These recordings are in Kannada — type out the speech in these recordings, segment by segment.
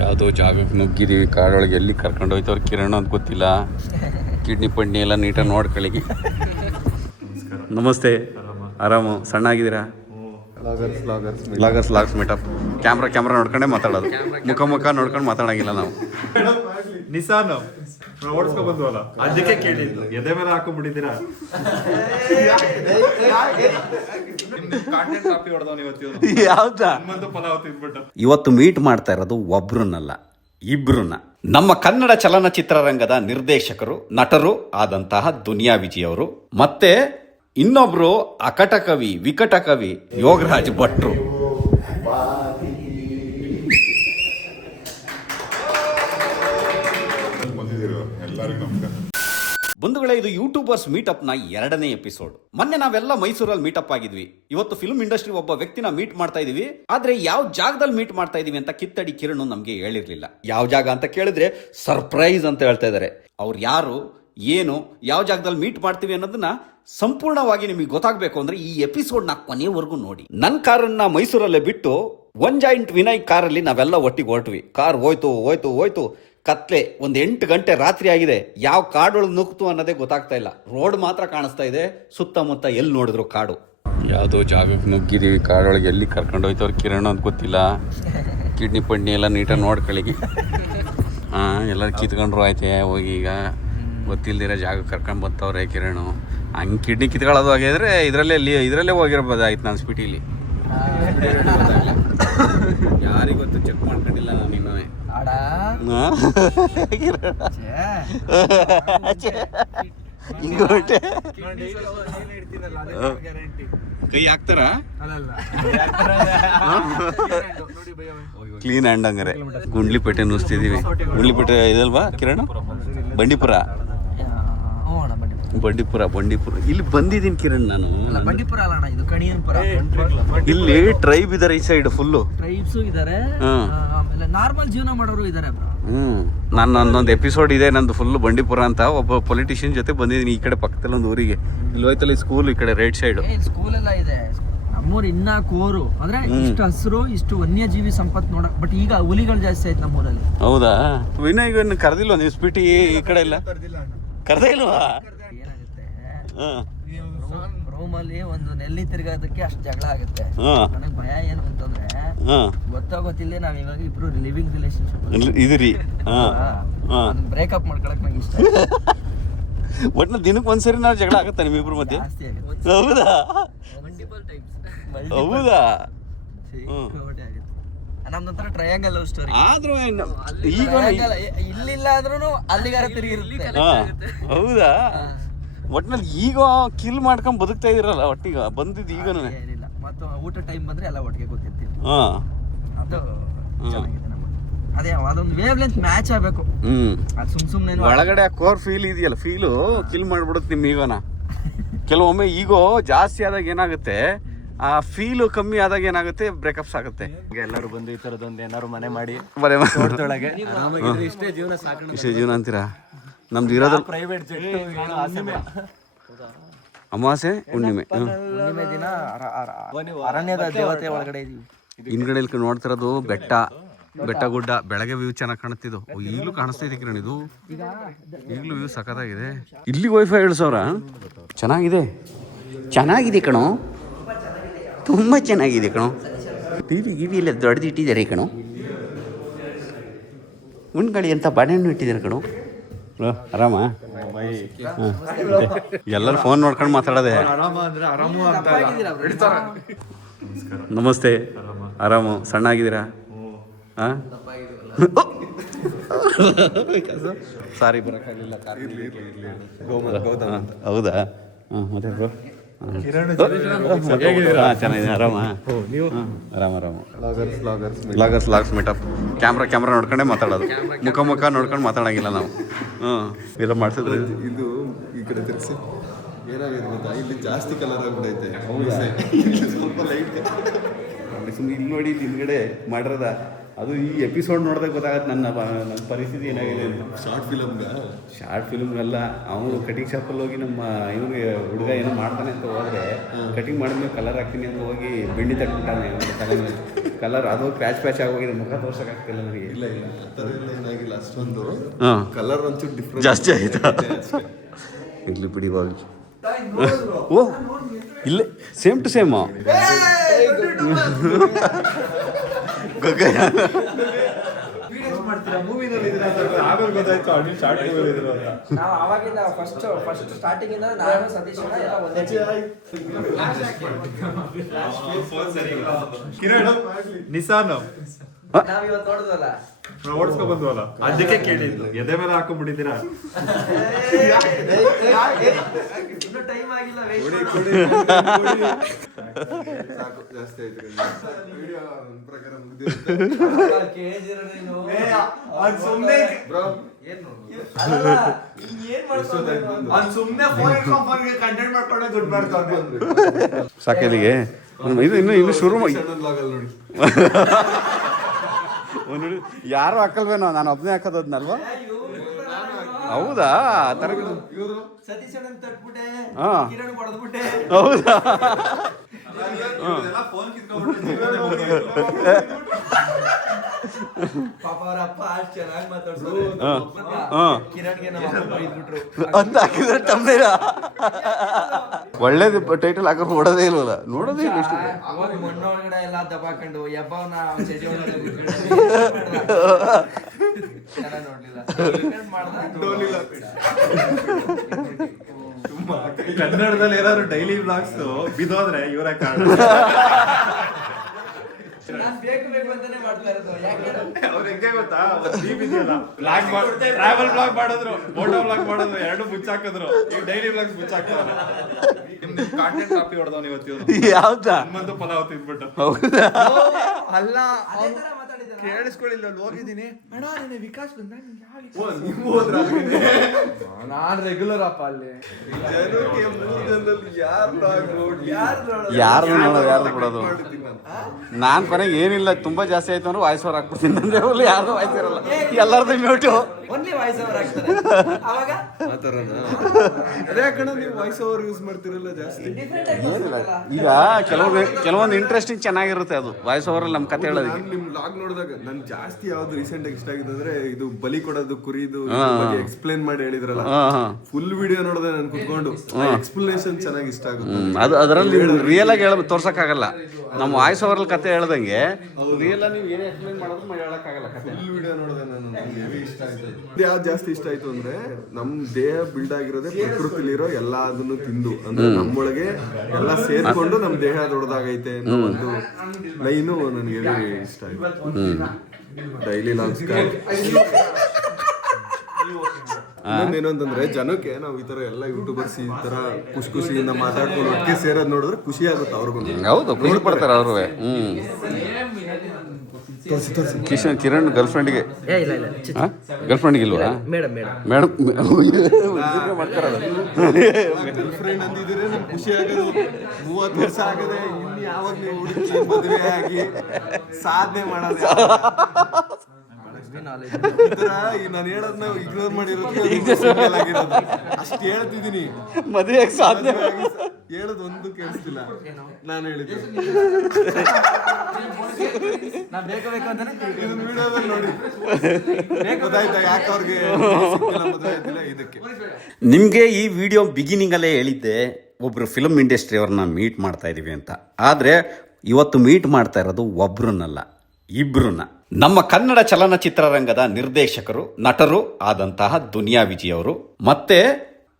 ಯಾವುದೋ ಜಾಗಕ್ಕೆ ನುಗ್ಗಿದ್ದೀವಿ ಕಾಡೊಳಗೆ. ಎಲ್ಲಿ ಕರ್ಕೊಂಡು ಹೋಯ್ತವ್ರು ಕಿರಣ್ ಅಂತ ಗೊತ್ತಿಲ್ಲ. ಕಿಡ್ನಿ ಪಡ್ನಿ ಎಲ್ಲ ನೀಟಾಗಿ ನೋಡ್ಕೊಳ್ಳಿ. ನಮಸ್ತೆ. ಆರಾಮು? ಸಣ್ಣ ಆಗಿದ್ದೀರಾ? Loggers meetup. ಕ್ಯಾಮ್ರಾ ನೋಡ್ಕೊಂಡೆ ಮಾತಾಡೋದು. ಮುಖ ನೋಡ್ಕೊಂಡು ಮಾತಾಡಂಗಿಲ್ಲ ನಾವು. ನಿಸಾನು ಓಡಿಸ್ಕೊ ಬಂದ್ವಲ್ಲ ಅದಕ್ಕೆ ಕೇಳಿದ್ದು. ಎದೆ ಮೇಲೆ ಹಾಕೊಂಡ್ಬಿಟ್ಟಿದ್ದೀರಾ? ಇವತ್ತು ಮೀಟ್ ಮಾಡ್ತಾ ಇರೋದು ಒಬ್ರನ್ನಲ್ಲ, ಇಬ್ರನ್ನ. ನಮ್ಮ ಕನ್ನಡ ಚಲನಚಿತ್ರರಂಗದ ನಿರ್ದೇಶಕರು, ನಟರು ಆದಂತಹ ದುನಿಯಾ ವಿಜಯ್ ಅವರು, ಮತ್ತೆ ಇನ್ನೊಬ್ರು ಅಕಟ ಕವಿ, ವಿಕಟ ಕವಿ ಯೋಗರಾಜ್ ಭಟ್ರು. ಬಂಧುಗಳೇ, ಇದು ಯೂಟ್ಯೂಬರ್ಸ್ ಮೀಟಪ್ನ 2ನೇ ಎಪಿಸೋಡ್. ಮೊನ್ನೆ ನಾವೆಲ್ಲ ಮೈಸೂರಲ್ಲಿ ಮೀಟಪ್ ಆಗಿದ್ವಿ. ಇವತ್ತು ಫಿಲ್ಮ್ ಇಂಡಸ್ಟ್ರಿ ಒಬ್ಬ ವ್ಯಕ್ತಿನ ಮೀಟ್ ಮಾಡ್ತಾ ಇದೀವಿ. ಆದ್ರೆ ಯಾವ ಜಾಗದಲ್ಲಿ ಮೀಟ್ ಮಾಡ್ತಾ ಇದೀವಿ ಅಂತ ಕಿತ್ತಡಿ ಕಿರಣ್ ನಮ್ಗೆ ಹೇಳಿರ್ಲಿಲ್ಲ. ಯಾವ ಜಾಗ ಅಂತ ಕೇಳಿದ್ರೆ ಸರ್ಪ್ರೈಸ್ ಅಂತ ಹೇಳ್ತಾ ಇದಾರೆ. ಅವ್ರು ಯಾರು, ಏನು, ಯಾವ ಜಾಗದಲ್ಲಿ ಮೀಟ್ ಮಾಡ್ತೀವಿ ಅನ್ನೋದನ್ನ ಸಂಪೂರ್ಣವಾಗಿ ನಿಮಗೆ ಗೊತ್ತಾಗಬೇಕು ಅಂದ್ರೆ ಈ ಎಪಿಸೋಡ್ ನ ಕೊನೆವರೆಗೂ ನೋಡಿ. ನನ್ನ ಕಾರನ್ನ ಮೈಸೂರಲ್ಲೇ ಬಿಟ್ಟು ಜಾಯಿಂಟ್ ವಿನಯ್ ಕಾರಲ್ಲಿ ನಾವೆಲ್ಲ ಒಟ್ಟಿಗೆ ಹೊರಟ್ವಿ. ಕಾರ್ ಹೋಯ್ತು ಕತ್ಲೆ. 8 ಗಂಟೆ ರಾತ್ರಿ ಆಗಿದೆ. ಯಾವ ಕಾಡೊಳಗೆ ನುಗ್ತು ಅನ್ನೋದೇ ಗೊತ್ತಾಗ್ತಾ ಇಲ್ಲ. ರೋಡ್ ಮಾತ್ರ ಕಾಣಿಸ್ತಾ ಇದೆ. ಸುತ್ತಮುತ್ತ ಎಲ್ಲಿ ನೋಡಿದ್ರು ಕಾಡು. ಯಾವುದೋ ಜಾಗಕ್ಕೆ ನುಗ್ಗಿದ್ದೀವಿ ಕಾಡೊಳಗೆ. ಎಲ್ಲಿ ಕರ್ಕೊಂಡು ಹೋಯ್ತವ್ರು ಕಿರಣ್ ಅಂತ ಗೊತ್ತಿಲ್ಲ. ಕಿಡ್ನಿ ಪಡ್ನಿ ಎಲ್ಲ ನೀಟಾಗಿ ನೋಡ್ಕೊಳ್ಳಿ. ಎಲ್ಲರೂ ಕಿತ್ಕೊಂಡ್ರು ಆಯ್ತೆ. ಹೋಗಿ ಈಗ ಗೊತ್ತಿಲ್ದಿರೋ ಜಾಗಕ್ಕೆ ಕರ್ಕೊಂಡು ಬರ್ತಾವ್ರೆ ಕಿರಣ್. ಹಂಗೆ ಕಿಡ್ನಿ ಕಿತ್ಕೊಳ್ಳೋದು ಆಗಿದ್ರೆ ಇದರಲ್ಲೇ ಹೋಗಿರ್ಬೋದಾಯ್ತು ನಾನು ಸ್ಪೀಟಿಲಿ. ಯಾರಿಗೊತ್ತು ಚೆಕ್ ಮಾಡ್ಕೊಂಡಿಲ್ಲ ನಾನು ಇನ್ನೂ. ಕೈ ಹಾಕ್ತಾರ ಕ್ಲೀನ್ ಹ್ಯಾಂಡ್. ಹಂಗಾರೆ ಗುಂಡ್ಲಿಪೇಟೆ ನುಸ್ತಿದೀವಿ. ಗುಂಡ್ಲಿಪೇಟೆ ಇದಲ್ವಾ ಕಿರಣ್? ಬಂಡೀಪುರ. ಇಲ್ಲಿ ಬಂದಿದ್ದೀನಿ ಕಿರಣ್ ನಾನು. ಇಲ್ಲಿ ಟ್ರೈಬ್ ಇದಾರೆ ಈ ಸೈಡ್ ಫುಲ್ಲು. ಟ್ರೈಬ್ಸ್ ಇದಾರೆ, ನಾರ್ಮಲ್ ಜೀವನ ಮಾಡೋರು ಇದಾರೆ. ನನ್ನೊಂದು ಎಪಿಸೋಡ್ ಇದೆ ನಂದು ಫುಲ್ ಬಂಡೀಪುರ ಅಂತ. ಒಬ್ಬ ಪೊಲಿಟಿಷಿಯನ್ ಜೊತೆ ಬಂದಿದ್ದೀನಿ ಈ ಕಡೆ ಪಕ್ಕದಲ್ಲಿ ಒಂದು ಊರಿಗೆ. ಇಲ್ಲಿ ಹೋಯ್ತಲ್ಲ ಸ್ಕೂಲ್, ಈ ಕಡೆ ರೈಟ್ ಸೈಡ್ ಸ್ಕೂಲ್ ಎಲ್ಲ ಇದೆ. ನಮ್ಮೂರು ಇನ್ನ ಕೋರು ಅಂದ್ರೆ ಇಷ್ಟು ಹಸಿರು, ಇಷ್ಟು ವನ್ಯಜೀವಿ ಸಂಪತ್ತು ನೋಡಕ್. ಬಟ್ ಈಗ ಹುಲಿಗಳು ಜಾಸ್ತಿ ಆಯ್ತು ನಮ್ಮೂರಲ್ಲಿ. ಹೌದಾ? ವಿನಯ್ ಕರೆದಿಲ್ವ ನೀವು ಸ್ಪೀಟಿ ಈ ಕಡೆ ಎಲ್ಲ? ಕರೆದೇ ಇಲ್ವಾ? ರೂಮಲ್ಲಿ ಒಂದು ನೆಲ್ಲಿ ತಿರ್ಗೋದಕ್ಕೆ ಅಷ್ಟು ಜಗಳ ಆಗುತ್ತೆ. ನನಗೆ ಭಯ ಏನು ಅಂತಂದ್ರೆ ಗೊತ್ತಿಲ್ಲ, ನಾವ್ ಇವಾಗ ಇಬ್ರು ಲಿವಿಂಗ್ ರಿಲೇಶನ್ಶಿಪ್ ಇದೀರಿ. ಬ್ರೇಕಪ್ ಮಾಡ್ಕೊಳಕ್ ನಂಗೆ ಇಷ್ಟ. ಒಟ್ನ ದಿನಕ್ಕೆ ಒಂದ್ಸರಿ ನಾವು ಜಗಳ ಆಗುತ್ತೆ ನಿಮ್ಮಿಬ್ರು ಮಧ್ಯೆ? ಹೌದಾ? ಹೌದಾ? ನಮ್ದೊಂಥರ ಟ್ರಯಾಂಗಲ್ ಲವ್ ಸ್ಟೋರಿ. ಆದ್ರೂ ಈಗ ಇಲ್ಲಿಲ್ಲ ಆದ್ರೂ ಅಲ್ಲಿಗಾರ ತಿರುಗಿರುತ್ತೆ. ಹೌದಾ? ಒಟ್ನಲ್ಲಿ ಈಗ ಕಿಲ್ ಮಾಡ್ಕೊಂಡ್ ಬದುಕ್ತಾ ಇದೀರಲ್ಲ ಒಟ್ಟಿಗೆ ಬಂದಿದ್ದು ಈಗನೂ. ಏನಿಲ್ಲ, ಮತ್ತು ಊಟ ಟೈಮ್ ಬಂದ್ರೆ ಎಲ್ಲ ಒಟ್ಟಿಗೆ ಗೊತ್ತಿರ್ತೀವಿ. ಅದು ಚೆನ್ನಾಗಿದೆ ನಮಗೆ. ಅದೇ ಅದೊಂದು ವೇವ್ ಲೆಂತ್ ಮ್ಯಾಚ್ ಆಗಬೇಕು. ಅದು ಸುಮ್ಮನೆ ಒಳಗಡೆ ಆ ಕೋರ್ ಫೀಲ್ ಇದೆಯಲ್ಲ, ಫೀಲು ಕಿಲ್ ಮಾಡ್ಬಿಡುತ್ತೆ ನಿಮ್ಮ ಈಗೋನ. ಕೆಲವೊಮ್ಮೆ ಈಗೋ ಜಾಸ್ತಿ ಆದಾಗ ಏನಾಗುತ್ತೆ, ಆ ಫೀಲು ಕಮ್ಮಿ ಆದಾಗ ಏನಾಗುತ್ತೆ, ಬ್ರೇಕಪ್ಸ್ ಆಗುತ್ತೆ. ಎಲ್ಲರೂ ಬಂದು ಈ ಥರದೊಂದು ಏನಾದ್ರು ಮನೆ ಮಾಡಿ ತೋಟದೊಳಗೆ ಇಷ್ಟೇ ಜೀವನ ಸಾಕು. ಇಷ್ಟೇ ಜೀವನ ಅಂತೀರಾ? ನಮ್ದು ಇರೋದು ಪ್ರೈವೇಟ್ ಜೆಟ್. ಅಮಾವಾಸ್ಯೆ ಹುಣ್ಣಿಮೆ ದಿನ ಅರಣ್ಯದ ದೇವತೆ ಒಳಗಡೆ ಇದೀವಿ. ಹಿಂದ್ಗಡೆ ಇಲ್ಲಿ ನೋಡ್ತಿರೋದು ಬೆಟ್ಟ ಗುಡ್ಡ. ಬೆಳಗ್ಗೆ ವ್ಯೂ ಚೆನ್ನಾಗಿ ಕಾಣುತ್ತಿದ್ದು. ಈಗಲೂ ಕಾಣಿಸ್ತಾ ಇದೆ ಕಿರಣ್. ಇದು ಈಗಲೂ ವ್ಯೂ ಸಖತ್ತಾಗಿದೆ. ಇಲ್ಲಿ ವೈಫೈ 7,000 ಚೆನ್ನಾಗಿದೆ ಕಣೋ. ತುಂಬ ಚೆನ್ನಾಗಿದೆ ಕಣೋ. ಟಿವಿ ಎಲ್ಲ ದೊಡ್ಡದು ಇಟ್ಟಿದ್ದಾರೆ ಕಣೋ. ಉಣ್ಗಳಿ ಅಂತ ಬಾಳೆಹಣ್ಣು ಇಟ್ಟಿದ್ದಾರೆ ಕಣೋ. ಆರಾಮ? ಎಲ್ಲರೂ ಫೋನ್ ನೋಡ್ಕೊಂಡು ಮಾತಾಡೋದೆ. ನಮಸ್ತೆ. ಆರಾಮು? ಸಣ್ಣ ಆಗಿದ್ದೀರಾ? ಸಾರಿ ಬರೋಕ್ಕಾಗಲಿಲ್ಲ. ಹೌದಾ? ಮತ್ತೆ ಬ್ರೋ ಚೆನ್ನಾಗಿದೆ. ಆರಾಮ? ಆರಾಮ. Loggers meetup. ಕ್ಯಾಮ್ರಾ ನೋಡ್ಕೊಂಡೆ ಮಾತಾಡೋದು. ಮುಖ ನೋಡ್ಕೊಂಡು ಮಾತಾಡಂಗಿಲ್ಲ ನಾವು. ಎಲ್ಲ ಮಾಡ್ತಿದ್ರೆ ಇದು ಈ ಕಡೆ ತಿರ್ಸಿ ಏನಾಗಿದೆ ಗೊತ್ತಾ, ಇಲ್ಲಿ ಜಾಸ್ತಿ ಕಲರ್ ಆಗ್ಬಿಟ್ಟೈತೆ. ಸ್ವಲ್ಪ ಲೈಟ್ ಸುಮ್ಮನೆ ಇಲ್ಲಿ ನೋಡಿ, ಹಿಂದ್ಗಡೆ ಮಾಡಿರೋದ ಅದು. ಈ ಎಪಿಸೋಡ್ ನೋಡಿದಾಗ ಗೊತ್ತಾಗತ್ತೆ ನನ್ನ ಪರಿಸ್ಥಿತಿ ಏನಾಗಿದೆ ಅಂತ. ಶಾರ್ಟ್ ಫಿಲ್ಮ್ಗಲ್ಲ, ಅವನು ಕಟಿಂಗ್ ಶಾಪಲ್ಲಿ ಹೋಗಿ ನಮ್ಮ ಇವನಿಗೆ ಹುಡುಗ ಏನೋ ಮಾಡ್ತಾನೆ ಅಂತ ಹೋದ್ರೆ, ಕಟಿಂಗ್ ಮಾಡಿದ್ಮೇಲೆ ಕಲರ್ ಹಾಕ್ತೀನಿ ಅಂತ ಹೋಗಿ ಬೆಣ್ಣೆ ತಟ್ಬಿಟ್ಟಾನೆ ತಲೆ ಮೇಲೆ. ಕಲರ್ ಅದು ಪ್ಯಾಚ್ ಆಗೋಗಿದೆ, ಮುಖ ತೋರ್ಸೋಕ್ಕಾಗ್ತಿಲ್ಲ ನನಗೆ. ಇಲ್ಲ ಆ ಥರ ಎಲ್ಲ ಏನಾಗಿಲ್ಲ ಅಷ್ಟೊಂದು. ಹಾಂ, ಕಲರ್ ಒಂಚೂರು ಡಿಫ್ರೆಂಟ್ ಜಾಸ್ತಿ ಆಯ್ತಾ? ಇರ್ಲಿ ಬಿಡಿ ಬಾಗಿ. ಓ ಇಲ್ಲೇ ಸೇಮ್ ಟು ಸೇಮ್. ಆಮೇಲೆ ಗೊತ್ತಾಯ್ತು ಅನಿಲ್ ಶಾರ್ಟ್ ಇದ್ರು ಅಂತ. ನಾವು ಅವಾಗಿಂದ ಫಸ್ಟ್ ಸ್ಟಾರ್ಟಿಂಗ್ ಇಂದ ನಾನು ಸತೀಶ್ ಅಣ್ಣ ಎಲ್ಲ ಒಂದೇ ಕಿರಣ್ ನಿಸಾನ್ ನಾವ್ ಇವತ್ತು ನೋಡಿದ್ವಲ್ಲ, ಓಡಿಸ್ಕೊ ಬಂದ್ವಲ್ಲ, ಅದಕ್ಕೆ ಕೇಳಿದ್ದು ಎದೆ ಮೇಲೆ ಹಾಕೊಂಡ್ಬಿಟ್ಟಿದ್ದೀರಾ? ಇನ್ನೂ ಟೈಮ್ ಆಗಿಲ್ಲ, ಸಾಕು, ಜಾಸ್ತಿ ಆಯ್ತು. ವಿಡಿಯೋ ನನ್ನ ಪ್ರಕಾರ ಮುಗ್ದಿರುತ್ತೆ. ಕೇಳಿದಿರ ನೀನು ಸುಮ್ಮನೆ ಬ್ರೋ ಏನ್ ಸಾಕಲ್ಲಿಗೆ ಇದು ಇನ್ನು ಶುರು ಮಾಡಿ ನೋಡಿ. ನೋಡಿ ಯಾರು ಹಾಕಲ್ವೇನೋ, ನಾನು ಒಬ್ಬನೇ ಹಾಕೋದಲ್ವಾ? ಹೌದಾ? ಆ ಥರ ಸತೀಶ್ ಅಣ್ಣ ತಟ್ಬಿಟ್ಟೆ, ಹಾಂ, ಕಿರಣ್ ಹೊಡೆದ್ಬಿಟ್ಟೆ. ಹೌದಾ? ಪಾಪ ಅವ್ರ ಅಪ್ಪ ಅಷ್ಟ್ ಚೆನ್ನಾಗಿ ಮಾತಾಡ್ಸೋದು. ಕಿರಣ್ಗೆ ನಮ್ಮ ಅಪ್ಪ ಬೈದ್ಬಿಟ್ರು ಅಂತ ಹಾಕಿದ್ರೆ ತಮ್ಮನೇರ ಒಳ್ಳೇದು ಟೈಟಲ್ ಹಾಕೋ ಹೊಡೋದೇ ಇಲ್ವಲ್ಲ, ನೋಡೋದೇ ಇಲ್ಲ ಇಷ್ಟು. ಅವಾಗ ಮಣ್ಣೊಳಗಡೆ ಎಲ್ಲ ದಬಾಕೊಂಡು ಎಬ್ಬವನ್ನ ಚಟಿ ಒಳಗಡೆ ನೋಡ್ಲಿಲ್ಲ, ಕನ್ನಡದಲ್ಲಿ ಏನಾದ್ರು ಡೈಲಿ ಬ್ಲಾಗ್ಸ್ ಬಿದ್ದೋದ್ರೆ ಇವರೇ ಕಾರಣ. ನಾನ್ ಬೇಕು ಅಂತಾನೆ ಮಾಡ್ತಾ ಇರೋದು. ಯಾಕೆ ಅವ್ರು ಹೆಂಗೆ ಗೊತ್ತಾ, ಟ್ರಾವೆಲ್ ಬ್ಲಾಗ್ ಮಾಡಿದ್ರು, ಫೋಟೋ ಬ್ಲಾಗ್ ಮಾಡಿದ್ರು, ಎರಡು ಮುಚ್ಚಾಕಿದ್ರು. ಈಗ ಡೈಲಿ ಬ್ಲಾಗ್ಸ್ ಮುಚ್ಚಾಕ್ತಾರೆ. ಕಾಂಟೆಂಟ್ ಕಾಪಿ ಹೊಡೆದವನು ಇವತ್ತು ಇವ್ರು. ಯಾವ್ದಾ? ಹನುಮಂತು ಪಲಾವ್ ತಿಂದ್ಬಿಟ್ಟು. ಹೌದಾ? ಅಲ್ಲ ಅದೇ ತರ ಮಾತಾಡಿದ್ದಾನೆ. ಕೇಳಿಸ್ಕೊಳ್ಳಿಲ್ಲ, ಅಲ್ಲಿ ಹೋಗಿದ್ದೀನಿ ಅಣ್ಣ ನಿನ್ನೆ ವಿಕಾಸ್ ಬಂದ, ನೀವು ಹೋದ್ರ ನಾನ್ ರೆಗ್ಯುಲರ್ ಅಪ್ಪ ಅಲ್ಲಿ. ಜನಕ್ಕೆ 3 ಜನದಲ್ಲಿ ಯಾರು ನೋಡಿ ಯಾರು ನೋಡೋದು, ಯಾರು ಬಿಡೋದು? ನಾನ್ ಕೊನೆಗೆ ಏನಿಲ್ಲ, ತುಂಬಾ ಜಾಸ್ತಿ ಆಯ್ತು ಅಂದ್ರೆ ವಾಯ್ಸ್ ಓವರ್ ಹಾಕ್ಬಿಡ್ತೀನಿ. ಅಂದ್ರೆ ಅವ್ರು ಯಾರ್ದು ವಾಯ್ಸ್ ಇರಲ್ಲ, ಎಲ್ಲರದ್ದು ಮ್ಯೂಟು. ಓನ್ಲಿ ವಾಯ್ಸ್ ಓವರ್ ಆಗ್ತಾರೆ. ಅವಾಗ ಆ ಥರನಾ? ಅದೇ ಕಣ, ನೀವು ವಾಯ್ಸ್ ಓವರ್ ಯೂಸ್ ಮಾಡ್ತಿರಲ್ಲ ಜಾಸ್ತಿ. ಡಿಫ್ರೆಂಟ್ ಆಗಿ ಮಾತಾಡ್ತಾರಲ್ಲ. ಈಗ ಕೆಲವೊಂದು ಇಂಟ್ರೆಸ್ಟಿಂಗ್ ಚೆನ್ನಾಗಿರುತ್ತೆ ಅದು ವಾಯ್ಸ್ ಓವರ್ ಅಲ್ಲಿ ನಮ್ಮ ಕತೆ ಹೇಳೋದಕ್ಕೆ. ನಾನು ನಿಮ್ ಬ್ಲಾಗ್ ನೋಡಿದಾಗ ನನ್ ಜಾಸ್ತಿ ಯಾವ್ದು ರೀಸೆಂಟ್ ಆಗಿ ಇಷ್ಟ ಆಗಿದೆ ಅಂದ್ರೆ ಇದು ಬಲಿ ಕೊಡೋದು, ಕುರಿದು ಎಕ್ಸ್ಪ್ಲೇನ್ ಮಾಡಿ ಹೇಳಿದ್ರಲ್ಲ, ಫುಲ್ ವಿಡಿಯೋ ನೋಡಿದ್ರೆ ನಾನು ಕುತ್ಕೊಂಡು ಎಕ್ಸ್ಪ್ಲನೇಷನ್ ಚೆನ್ನಾಗಿ ಇಷ್ಟ ಆಗುತ್ತೆ. ಅದು ಅದರಲ್ಲಿ ರಿಯಲ್ ಆಗಿ ತೋರ್ಸಕ್ಕಾಗಲ್ಲ. ನಮ್ಮ ವಾಯ್ಸ್ ಓವರ್ ಅಲ್ಲಿ ಕತೆ ಹೇಳ್ದಂಗೆ ರಿಯಲ್ ಆಗಿ ನೀವು ಏನೇ ಎಕ್ಸ್ಪ್ಲೇನ್ ಮಾಡಿದ್ರು ಹೇಳಕ್ಕಾಗಲ್ಲ. ಫುಲ್ ವಿಡಿಯೋ ನೋಡಿದೆ ನಾನು, ನನಗೆ ಹೆವಿ ಇಷ್ಟ ಆಯ್ತು. ಯಾವ್ದು ಜಾಸ್ತಿ ಇಷ್ಟ ಆಯ್ತು ಅಂದ್ರೆ ನಮ್ ದೇಹ ಬಿಲ್ಡ್ ಆಗಿರೋದೇ ಪ್ರಕೃತಿಲಿರೋ ಎಲ್ಲ ಅದನ್ನು ತಿಂದು, ಅಂದ್ರೆ ನಮ್ಮೊಳಗೆ ಎಲ್ಲ ಸೇರ್ಕೊಂಡು ನಮ್ ದೇಹ ದೊಡ್ಡದಾಗೈತೆ ಅನ್ನೋ ಒಂದು ಲೈನು ನನಗೆ ಹೆವಿ ಇಷ್ಟ ಆಯ್ತು. ಡೈಲಿ ಲಾಗ್ಸ್ ಇನ್ನೊಂದೇನು ಅಂತಂದ್ರೆ ಜನಕ್ಕೆ ನಾವು ಈ ತರ ಎಲ್ಲ ಯೂಟ್ಯೂಬರ್ಸ್ ಈ ತರ ಖುಷಿಯಿಂದ ಮಾತಾಡ್ಕೊಂಡು ಒಟ್ಟಿಗೆ ಸೇರೋದು ನೋಡಿದ್ರೆ ಖುಷಿ ಆಗುತ್ತೆ ಅವ್ರಿಗೂ. ಹೌದು, ಖುಷಿ ಪಡ್ತಾರೆ ಅವ್ರು. ಕಿರಣ್ ಗರ್ಲ್ ಫ್ರೆಂಡ್ಗೆ ಗರ್ಲ್ ಫ್ರೆಂಡ್ಗೆ ಇಲ್ವಾ? ಮೇಡಮ್ ಮಾಡ್ತಾರಲ್ಲ. ಗರ್ಲ್ ಫ್ರೆಂಡ್ ಅಂದಿದ್ರೆ ನಮ್ಗೆ ಖುಷಿ ಆಗೋದು. 30 ವರ್ಷ ಆಗದೆ ಇನ್ನು ಯಾವಾಗ ನೀವು ಹುಡುಗಿ ಮದುವೆ ಆಗಿ ಸಾಧನೆ ಮಾಡೋದು ನಾನು ಹೇಳೋದನ್ನ ಇಗ್ನೋರ್ ಮಾಡಿರೋದು ಅಷ್ಟು ಹೇಳ್ತಿದ್ದೀನಿ. ಮದುವೆ ಸಾಧನೆ ಹೇಳೋದು ಒಂದು ಕೇಳಿಸ್ತಿಲ್ಲ ನಾನು ಹೇಳಿದ್ದು. ನಾನ್ ಬೇಕು ಅಂತಾನೆ ಇದನ್ನ ವಿಡಿಯೋದಲ್ಲಿ ನೋಡಿ ಗೊತ್ತಾಯ್ತಾ ಯಾಕೆ ಅವ್ರಿಗೆ ಮದುವೆ ಆಯ್ತಿಲ್ಲ ಇದಕ್ಕೆ. ನಿಮಗೆ ಈ ವಿಡಿಯೋ ಬಿಗಿನಿಂಗಲ್ಲೇ ಹೇಳಿದ್ದೆ ಒಬ್ಬರು ಫಿಲ್ಮ್ ಇಂಡಸ್ಟ್ರಿ ಅವ್ರನ್ನ ಮೀಟ್ ಮಾಡ್ತಾ ಇದ್ದೀವಿ ಅಂತ. ಆದರೆ ಇವತ್ತು ಮೀಟ್ ಮಾಡ್ತಾ ಇರೋದು ಒಬ್ರನ್ನಲ್ಲ, ಇಬ್ರನ್ನ. ನಮ್ಮ ಕನ್ನಡ ಚಲನಚಿತ್ರರಂಗದ ನಿರ್ದೇಶಕರು, ನಟರು ಆದಂತಹ ದುನಿಯಾ ವಿಜಯ್ ಅವರು, ಮತ್ತೆ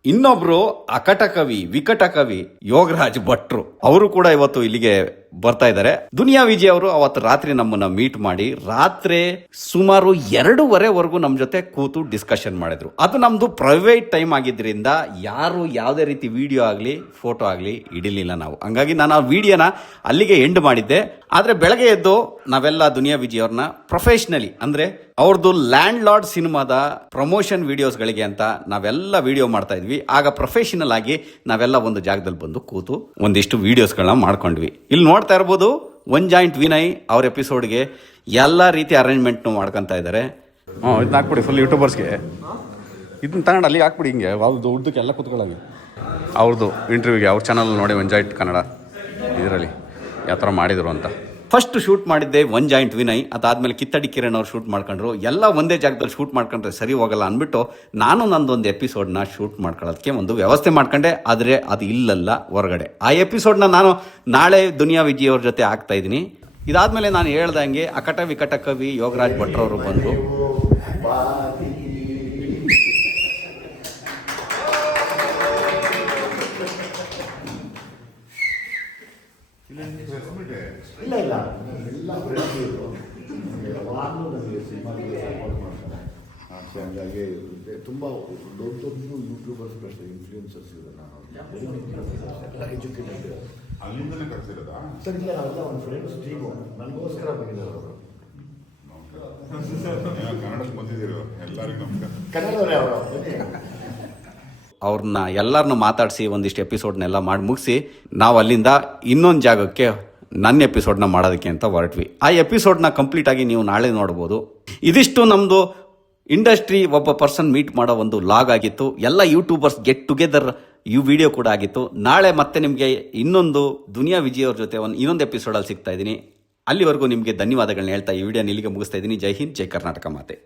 ಇನ್ನೊಬ್ರು ಅಕಟ ಕವಿ, ವಿಕಟ ಕವಿ ಯೋಗರಾಜ್ ಭಟ್ರು, ಅವರು ಕೂಡ ಇವತ್ತು ಇಲ್ಲಿಗೆ ಬರ್ತಾ ಇದ್ದಾರೆ. ದುನಿಯಾ ವಿಜಯ್ ಅವರು ಅವತ್ತು ರಾತ್ರಿ ನಮ್ಮನ್ನ ಮೀಟ್ ಮಾಡಿ ರಾತ್ರಿ ಸುಮಾರು 2:30ವರೆಗೂ ನಮ್ಮ ಜೊತೆ ಕೂತು ಡಿಸ್ಕಷನ್ ಮಾಡಿದ್ರು. ಅದು ನಮ್ದು ಪ್ರೈವೇಟ್ ಟೈಮ್ ಆಗಿದ್ರಿಂದ ಯಾರು ಯಾವುದೇ ರೀತಿ ವಿಡಿಯೋ ಆಗಲಿ ಫೋಟೋ ಆಗಲಿ ಇಡಲಿಲ್ಲ ನಾವು. ಹಂಗಾಗಿ ನಾನು ಆ ವಿಡಿಯೋನ ಅಲ್ಲಿಗೆ ಎಂಡ್ ಮಾಡಿದ್ದೆ. ಆದರೆ ಬೆಳಗ್ಗೆ ಎದ್ದು ನಾವೆಲ್ಲ ದುನಿಯಾ ವಿಜಯ್ ಅವ್ರನ್ನ ಪ್ರೊಫೆಷ್ನಲಿ, ಅಂದ್ರೆ ಅವ್ರದ್ದು ಲ್ಯಾಂಡ್ ಲಾರ್ಡ್ ಸಿನಿಮಾದ ಪ್ರಮೋಷನ್ ವಿಡಿಯೋಸ್ಗಳಿಗೆ ಅಂತ ನಾವೆಲ್ಲ ವಿಡಿಯೋ ಮಾಡ್ತಾ ಇದ್ವಿ. ಆಗ ಪ್ರೊಫೆಷನಲ್ ಆಗಿ ನಾವೆಲ್ಲ ಒಂದು ಜಾಗದಲ್ಲಿ ಬಂದು ಕೂತು ಒಂದಿಷ್ಟು ವಿಡಿಯೋಸ್ಗಳನ್ನ ಮಾಡ್ಕೊಂಡ್ವಿ. ಇಲ್ಲಿ ನೋಡ್ತಾ ಇರ್ಬೋದು, ಒನ್ ಜಾಯಿಂಟ್ ವಿನಯ್ ಅವ್ರ ಎಪಿಸೋಡ್ಗೆ ಎಲ್ಲ ರೀತಿ ಅರೇಂಜ್ಮೆಂಟ್ನು ಮಾಡ್ಕೊತಾ ಇದ್ದಾರೆ. ಇದನ್ನ ಹಾಕ್ಬಿಡಿ ಫುಲ್ ಯೂಟ್ಯೂಬರ್ಸ್ಗೆ, ಇದನ್ನ ತಗೊಂಡು ಅಲ್ಲಿಗೆ ಹಾಕ್ಬಿಡಿ. ಹಿಂಗೆ ಅವ್ರದ್ದು ಉದ್ದಕ್ಕೆಲ್ಲ ಕೂತ್ಕೊಳ್ಳೋಂಗೆ ಅವ್ರದ್ದು ಇಂಟರ್ವ್ಯೂಗೆ ಅವ್ರ ಚಾನಲ್ ನೋಡಿ, ಒನ್ ಜಾಯಿಂಟ್ ಕನ್ನಡ ಇದರಲ್ಲಿ ಯಾವ ಥರ ಮಾಡಿದರು ಅಂತ. ಫಸ್ಟ್ ಶೂಟ್ ಮಾಡಿದ್ದೆ ಒನ್ ಜಾಯಿಂಟ್ ವಿನಯ್, ಅದಾದ್ಮೇಲೆ ಕಿತ್ತಡಿ ಕಿರಣ್ ಅವ್ರು ಶೂಟ್ ಮಾಡ್ಕೊಂಡ್ರು. ಎಲ್ಲ ಒಂದೇ ಜಾಗದಲ್ಲಿ ಶೂಟ್ ಮಾಡ್ಕೊಂಡ್ರೆ ಸರಿ ಹೋಗಲ್ಲ ಅಂದ್ಬಿಟ್ಟು ನಾನು ನಂದೊಂದು ಎಪಿಸೋಡ್ನ ಶೂಟ್ ಮಾಡ್ಕೊಳ್ಳೋದಕ್ಕೆ ಒಂದು ವ್ಯವಸ್ಥೆ ಮಾಡ್ಕೊಂಡೆ. ಆದರೆ ಅದು ಇಲ್ಲಲ್ಲ, ಹೊರಗಡೆ. ಆ ಎಪಿಸೋಡ್ನ ನಾನು ನಾಳೆ ದುನಿಯಾ ವಿಜಯ್ ಅವ್ರ ಜೊತೆ ಆಗ್ತಾ ಇದ್ದೀನಿ. ಇದಾದ್ಮೇಲೆ ನಾನು ಹೇಳ್ದಂಗೆ ಅಕಟ ವಿಕಟ ಕವಿ ಯೋಗರಾಜ್ ಭಟ್ರವರು ಬಂದರು. ಇಲ್ಲ ಎಲ್ಲ ಫ್ರೆಂಡ್ಸಿದ್ರು ಯಾವಾಗಲೂ ನನಗೆ ಸಿನಿಮಾಗೆ ಸಪೋರ್ಟ್ ಮಾಡ್ತಾರೆ. ಹಂಗಾಗಿ ತುಂಬ ದೊಡ್ಡ ದೊಡ್ಡ ಯೂಟ್ಯೂಬರ್ಸ್ ಪ್ಲಸ್ ಇನ್ಫ್ಲೂಯೆನ್ಸರ್ಸ್ ಇದೆ. ನಾನು ಎಲ್ಲ ಎಜುಕೇಟೆಡ್ ಅಲ್ಲಿಂದನೇ ಕರೆಸಿರೋದಾ ಸರ್? ಇಲ್ಲ, ನಾವೆಲ್ಲ ಒಂದು ಫ್ರೆಂಡ್ಸ್ ಟೀಮು. ನನಗೋಸ್ಕರ ಬಂದಿದ್ದಾರೆ ಅವರು. ಕನ್ನಡಕ್ಕೆ ಬಂದಿದ್ದೀರೋ ಎಲ್ಲರಿಗೂ ನಮಸ್ಕಾರ. ಕನ್ನಡದವರೇ ಅವರು. ಅವ್ರನ್ನ ಎಲ್ಲರನ್ನೂ ಮಾತಾಡಿಸಿ ಒಂದಿಷ್ಟು ಎಪಿಸೋಡ್ನೆಲ್ಲ ಮಾಡಿ ಮುಗಿಸಿ ನಾವು ಅಲ್ಲಿಂದ ಇನ್ನೊಂದು ಜಾಗಕ್ಕೆ ನನ್ನ ಎಪಿಸೋಡ್ನ ಮಾಡೋದಕ್ಕೆ ಅಂತ ಹೊರಟ್ವಿ. ಆ ಎಪಿಸೋಡ್ನ ಕಂಪ್ಲೀಟಾಗಿ ನೀವು ನಾಳೆ ನೋಡ್ಬೋದು. ಇದಿಷ್ಟು ನಮ್ಮದು ಇಂಡಸ್ಟ್ರಿ ಒಬ್ಬ ಪರ್ಸನ್ ಮೀಟ್ ಮಾಡೋ ಒಂದು ಲಾಗ್ ಆಗಿತ್ತು. ಎಲ್ಲ ಯೂಟ್ಯೂಬರ್ಸ್ ಗೆಟ್ ಟುಗೆದರ್ ಈ ವಿಡಿಯೋ ಕೂಡ ಆಗಿತ್ತು. ನಾಳೆ ಮತ್ತೆ ನಿಮಗೆ ಇನ್ನೊಂದು ದುನಿಯಾ ವಿಜಯ್ ಅವ್ರ ಜೊತೆ ಇನ್ನೊಂದು ಎಪಿಸೋಡಲ್ಲಿ ಸಿಗ್ತಾ ಇದ್ದೀನಿ. ಅಲ್ಲಿವರೆಗೂ ನಿಮಗೆ ಧನ್ಯವಾದಗಳನ್ನ ಹೇಳ್ತಾ ಈ ವಿಡಿಯೋನ ಇಲ್ಲಿಗೆ ಮುಗಿಸ್ತಾ ಇದ್ದೀನಿ. ಜೈ ಹಿಂದ್, ಜೈ ಕರ್ನಾಟಕ ಮಾತೆ.